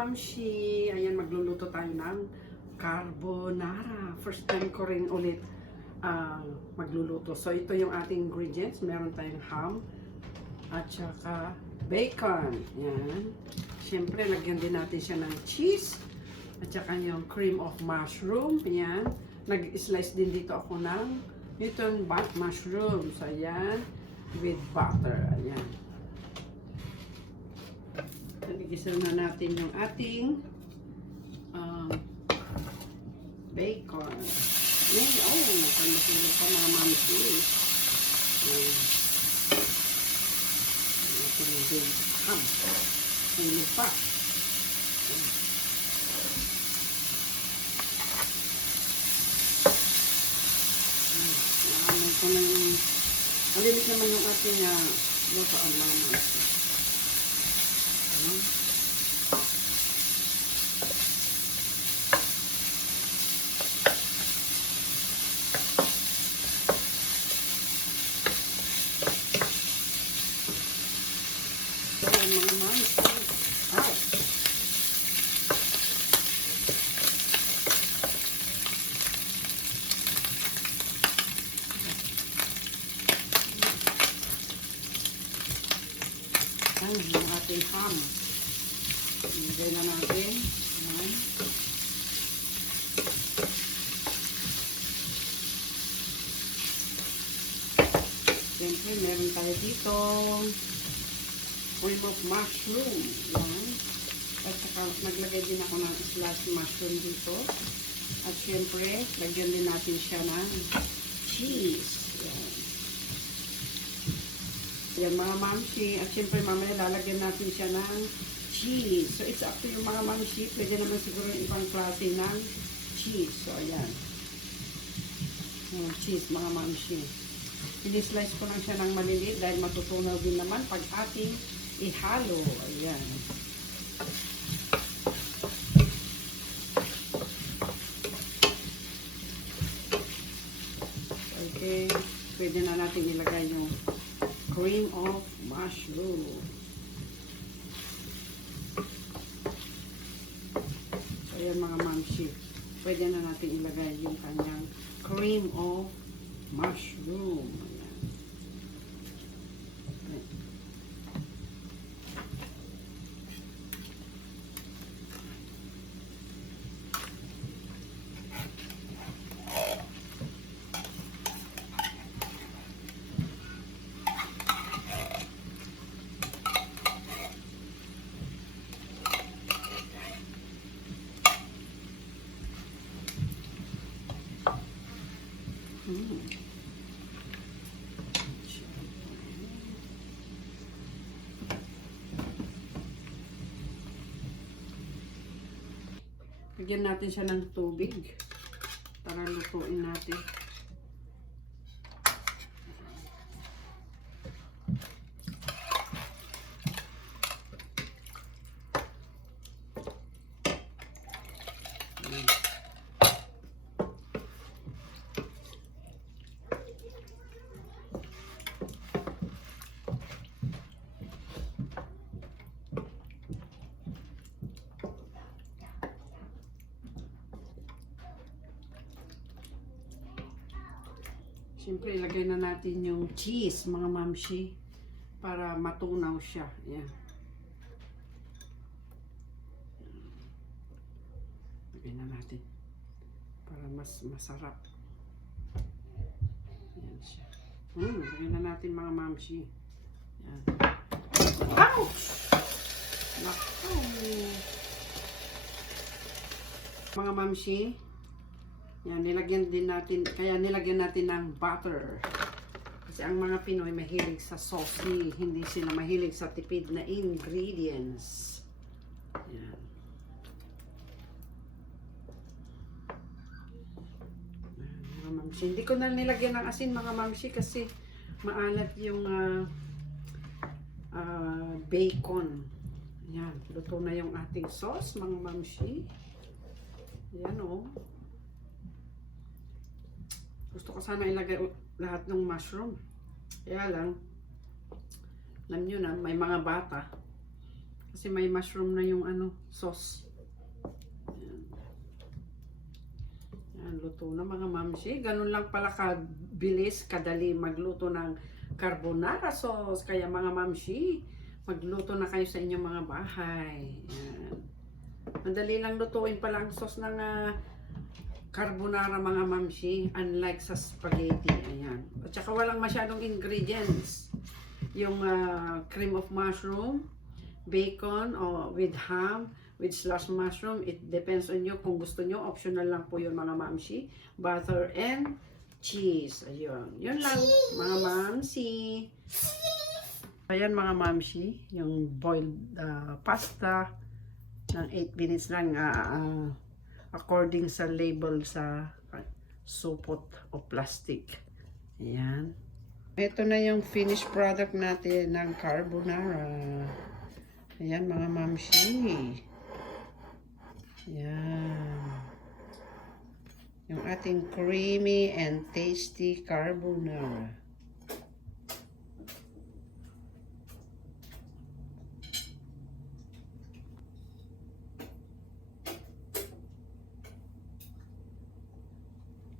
mamshi, ayan magluluto tayo ng carbonara. First time ko rin ulit magluluto. So ito yung ating ingredients. Meron tayong ham at saka bacon. Yan. Siyempre, lagyan din natin siya ng cheese at saka yung cream of mushroom. Yan. Nag-slice din dito ako ng itong mushroom. So ayan, with butter. Ayan. Nagigisa na natin yung ating bacon. Yan. Oh, nakamasinig pa mga mamsi. Ayan. Ating ham. Hulog pa. Ayan. Ko na yung malilit naman yung ating mga mamsi. Ayan. Mga mamsi. Ay! Ayan, yung ating ham. Ilagay na natin. Ayan. Siyempre, meron tayo dito cream of mushroom. Yan. At saka naglagay din ako ng sliced mushroom dito. At syempre, lagyan din natin siya ng cheese. Yan. Yan mga mamsi. At syempre mamaya lalagyan natin siya ng cheese. So it's up to yung mga mamsi. Pwede naman siguro yung ibang klase ng cheese. So ayan. Yung cheese mga mamsi. Ini-slice ko lang siya ng maliliit dahil matutunaw din naman pag ating ihalo. Ayan. Okay. Pwede na natin ilagay yung cream of mushroom. So, ayan mga mamsi. Pwede na natin ilagay yung kanyang cream of mushroom. Lagyan natin siya ng tubig para lutuin natin. Siyempre, ilagay na natin yung cheese, mga mamsi, para matunaw siya. Yan. Ilagay na natin para mas masarap. Yan siya. Ilagay na natin mga mamsi. Yan. Ouch! Nako! Mga mamsi, yan, nilagyan din natin, kaya nilagyan natin ng butter. Kasi ang mga Pinoy mahilig sa saucy, hindi sila mahilig sa tipid na ingredients. Yan. Mga mamsi, hindi ko na nilagyan ng asin mga mamsi kasi maalat yung bacon. Yan, luto na yung ating sauce mga mamsi. Yan o. Gusto ko sana ilagay lahat ng mushroom. Kaya lang, alam nyo na, may mga bata. Kasi may mushroom na yung ano, sauce. Ayan. Ayan, luto na mga mamsi. Ganun lang pala kabilis, kadali magluto ng carbonara sauce. Kaya mga mamsi, magluto na kayo sa inyong mga bahay. Ayan. Madali lang lutuin pala ang sauce ng carbonara mga mamsi. Unlike sa spaghetti. Ayan. At saka walang masyadong ingredients. Yung cream of mushroom, bacon o with ham, with slash mushroom, it depends on you kung gusto nyo, optional lang po yun mga mamsi, butter and cheese. Ayun, yun lang mga mamsi. Ayan mga mamsi, yung boiled pasta ng 8 minutes lang according sa label sa supot o plastic. Ayan. Ito na yung finished product natin ng carbonara. Ayan mga mamsi. Ayan. Yung ating creamy and tasty carbonara.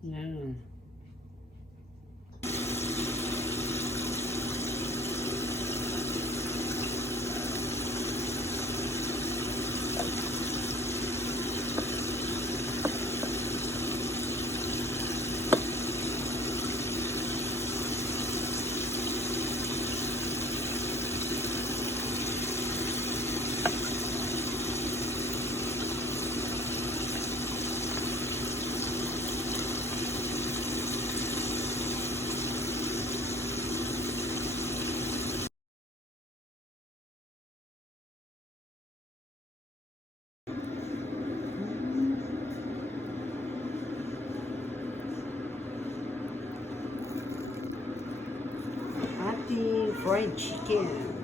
Ayan. Ating fried chicken.